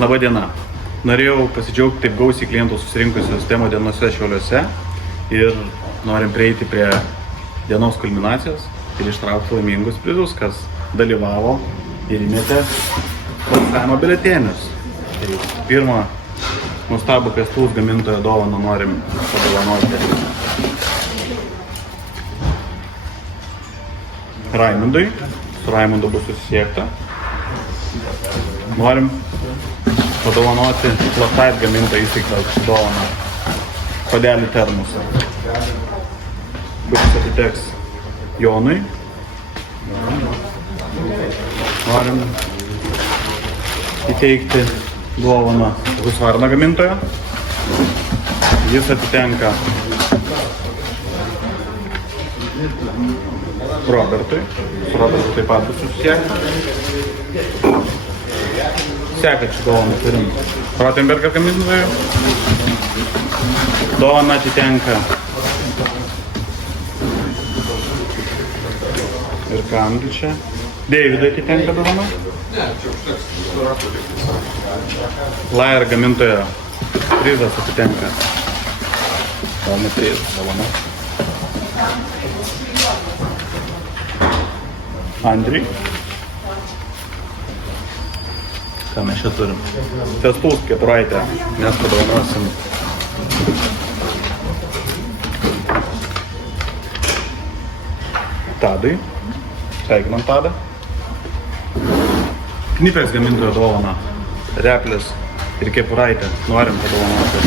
Labadiena. Norėjau pasidžiaugti taip gausiai klientų susirinkusios Temo dienose Šiauliuose ir norim prieiti prie dienos kulminacijos ir ištraukti laimingus prizus, kas dalyvavo ir įmetė balsavimo biuletenius. Tai pirmą nuostabų Pestūs gamintojo dovaną norim padovanoti Raimundui. Su Raimundu bus susisiekta. Norim padovanoti Platait gamintojo įsteigtą dovaną puodelį termosą, kuris atiteks Jonui. Norim įteikti dovaną Husqvarna gamintojo. Jis atitenka Robertui. Su Robertu taip pat bus susisiekta. Sekančią dovaną turim Rotenberger gamintojų. Dovana atitenka ir kamgi čia. Davidui atitenka dovana. Lair gamintojo prizas atitenka. Dovana prizas dovana. Andriui. Ką mes čia turim? Pestūs kepuraitę mes padovanosim Tadui. Sveikinam Tadą. Knipės gamintojo dovaną reples ir kepuraitę norim padovanoti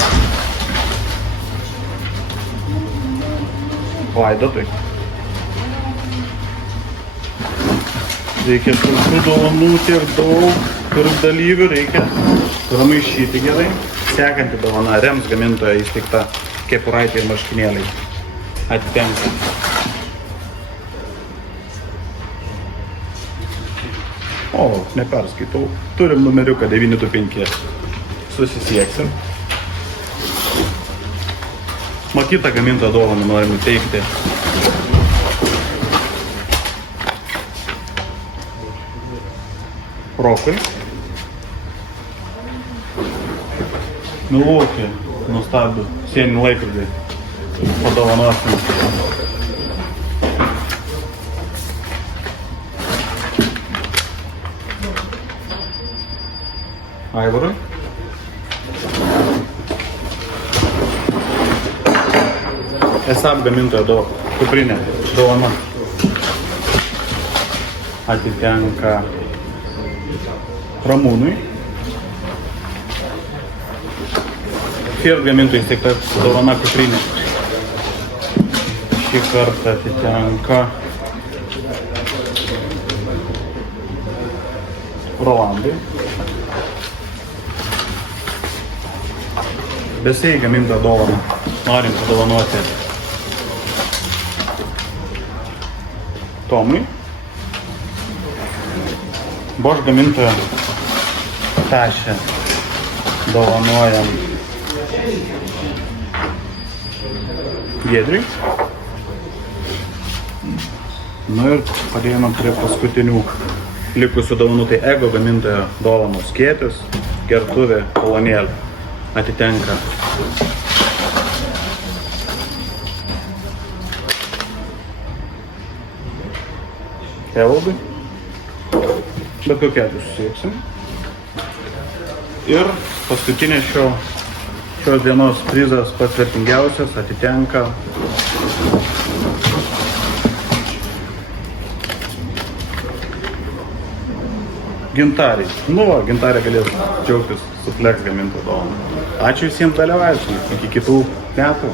Vaidotui. Reikia tų dovanų tiek daug ir dalyvių reikia pramaišyti gerai. Sekanti dovana Rems gamintojo įsteigta kepuraitė ir marškinėliai atitenka neperskaitau. Turim numeriuką 925. Susisieksim. Makita gamintojo dovaną norim įteikti Rokui. Milwaukee nuostabų sieninį laikrodį padovanosim Aivarui. SAP gamintojo kuprinė dovana atitenka Ramūnui. Fiat gamintojų įsteigta dovana kuprinė šį kartą atitenka Rolandui. Besiai gamintojo dovaną norim padovanoti Tomui. Bosch gamintojo tašę dovanojam Giedriui. Ir padėjome prie paskutinių likusių dovanų. Tai Ego gamintojo dovanos skėtis, gertuvė, kolonėlė atitenka Evaldui. Bet kokia susisieksim. Ir paskutinė šios dienos prizas pats vertingiausias atitenka Gintarei. Gintarė galės džiaugtis su Flex gamintojo dovana. Ačiū visiems dalyvavusiems. Iki kitų metų.